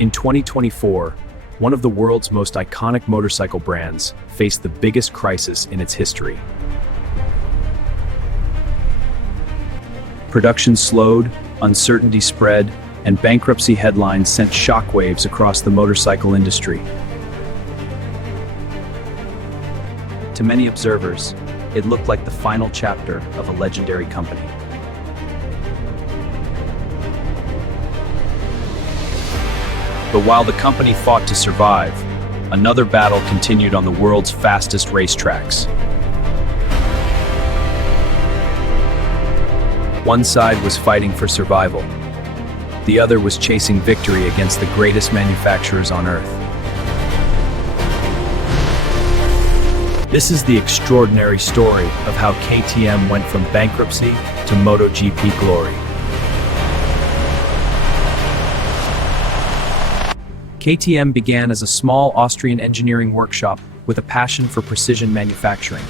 In 2024, one of the world's most iconic motorcycle brands faced the biggest crisis in its history. Production slowed, uncertainty spread, and bankruptcy headlines sent shockwaves across the motorcycle industry. To many observers, it looked like the final chapter of a legendary company. But while the company fought to survive, another battle continued on the world's fastest racetracks. One side was fighting for survival. The other was chasing victory against the greatest manufacturers on Earth. This is the extraordinary story of how KTM went from bankruptcy to MotoGP glory. KTM began as a small Austrian engineering workshop with a passion for precision manufacturing.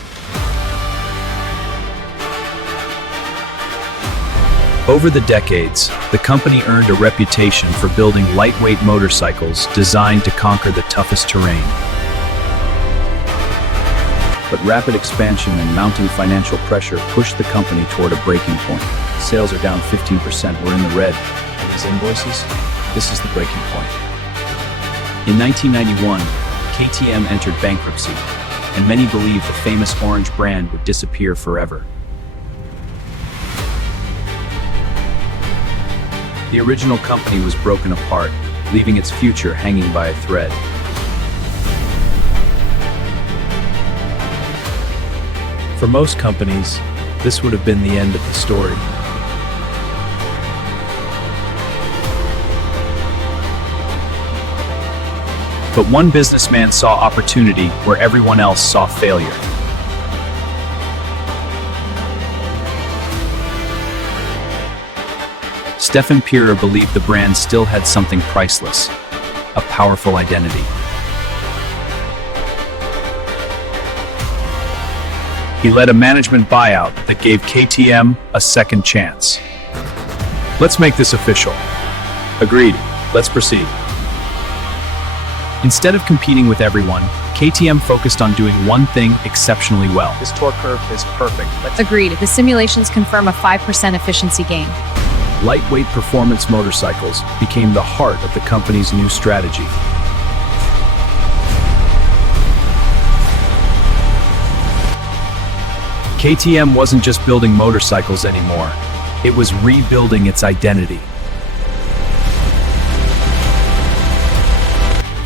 Over the decades, the company earned a reputation for building lightweight motorcycles designed to conquer the toughest terrain. But rapid expansion and mounting financial pressure pushed the company toward a breaking point. Sales are down 15%. We're in the red. These invoices? This is the breaking point. In 1991, KTM entered bankruptcy, and many believed the famous orange brand would disappear forever. The original company was broken apart, leaving its future hanging by a thread. For most companies, this would have been the end of the story. But one businessman saw opportunity where everyone else saw failure. Stefan Pierer believed the brand still had something priceless, a powerful identity. He led a management buyout that gave KTM a second chance. Let's make this official. Agreed. Let's proceed. Instead of competing with everyone, KTM focused on doing one thing exceptionally well. This torque curve is perfect. Agreed. The simulations confirm a 5% efficiency gain. Lightweight performance motorcycles became the heart of the company's new strategy. KTM wasn't just building motorcycles anymore. It was rebuilding its identity.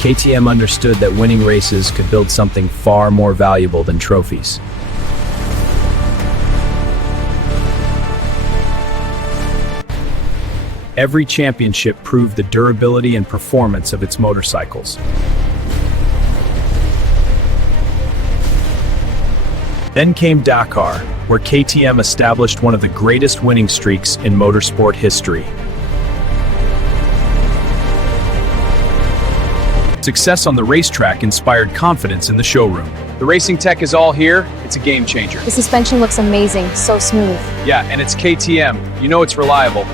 KTM understood that winning races could build something far more valuable than trophies. Every championship proved the durability and performance of its motorcycles. Then came Dakar, where KTM established one of the greatest winning streaks in motorsport history. Success on the racetrack inspired confidence in the showroom. The racing tech is all here. It's a game changer. The suspension looks amazing, so smooth. Yeah, and it's KTM. You know it's reliable.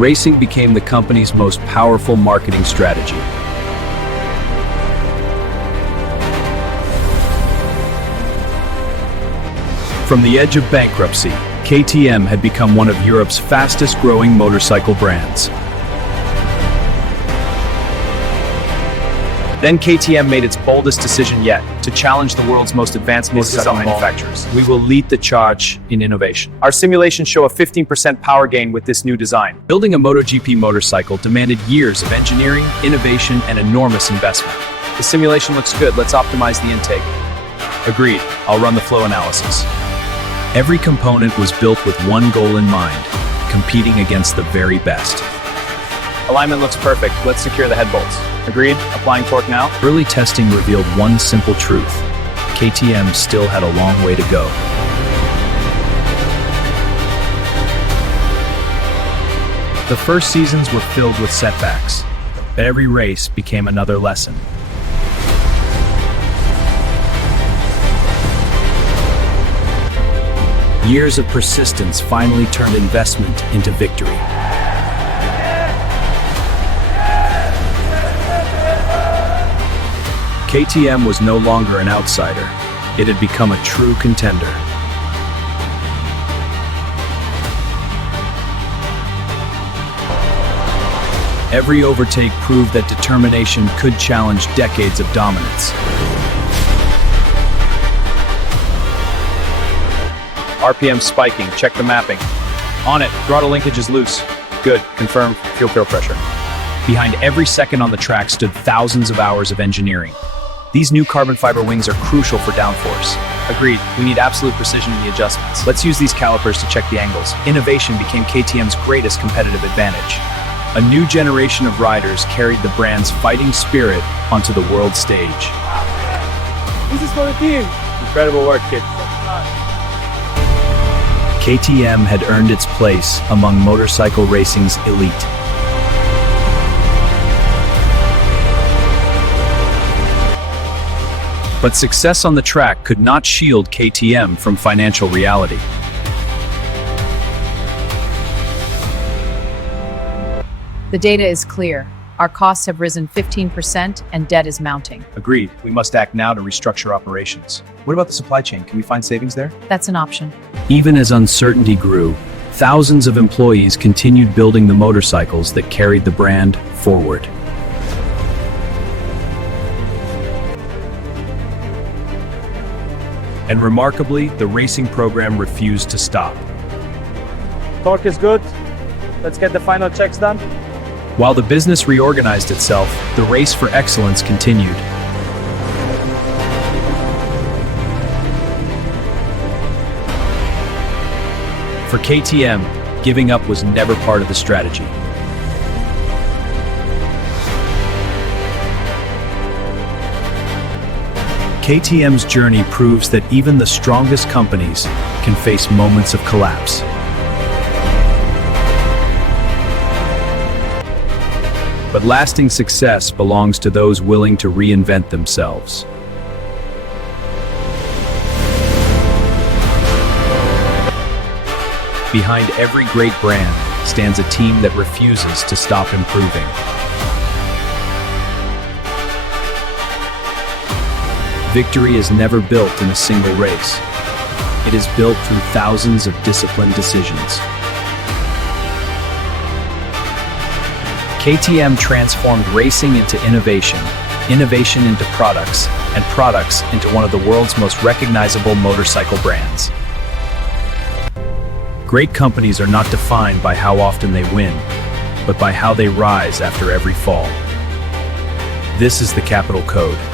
Racing became the company's most powerful marketing strategy. From the edge of bankruptcy, KTM had become one of Europe's fastest-growing motorcycle brands. Then KTM made its boldest decision yet, to challenge the world's most advanced motorcycle manufacturers. We will lead the charge in innovation. Our simulations show a 15% power gain with this new design. Building a MotoGP motorcycle demanded years of engineering, innovation, and enormous investment. The simulation looks good. Let's optimize the intake. Agreed. I'll run the flow analysis. Every component was built with one goal in mind, competing against the very best. Alignment looks perfect. Let's secure the head bolts. Agreed. Applying torque now. Early testing revealed one simple truth. KTM still had a long way to go. The first seasons were filled with setbacks, but every race became another lesson. Years of persistence finally turned investment into victory. KTM was no longer an outsider. It had become a true contender. Every overtake proved that determination could challenge decades of dominance. RPM spiking, check the mapping. On it, throttle linkage is loose. Good, confirm, fuel pressure. Behind every second on the track stood thousands of hours of engineering. These new carbon fiber wings are crucial for downforce. Agreed, we need absolute precision in the adjustments. Let's use these calipers to check the angles. Innovation became KTM's greatest competitive advantage. A new generation of riders carried the brand's fighting spirit onto the world stage. This is for the team. Incredible work, kid. KTM had earned its place among motorcycle racing's elite. But success on the track could not shield KTM from financial reality. The data is clear. Our costs have risen 15% and debt is mounting. Agreed. We must act now to restructure operations. What about the supply chain? Can we find savings there? That's an option. Even as uncertainty grew, thousands of employees continued building the motorcycles that carried the brand forward. And remarkably, the racing program refused to stop. Torque is good. Let's get the final checks done. While the business reorganized itself, the race for excellence continued. For KTM, giving up was never part of the strategy. KTM's journey proves that even the strongest companies can face moments of collapse. But lasting success belongs to those willing to reinvent themselves. Behind every great brand stands a team that refuses to stop improving. Victory is never built in a single race. It is built through thousands of disciplined decisions. KTM transformed racing into innovation, innovation into products, and products into one of the world's most recognizable motorcycle brands. Great companies are not defined by how often they win, but by how they rise after every fall. This is the Capital Code.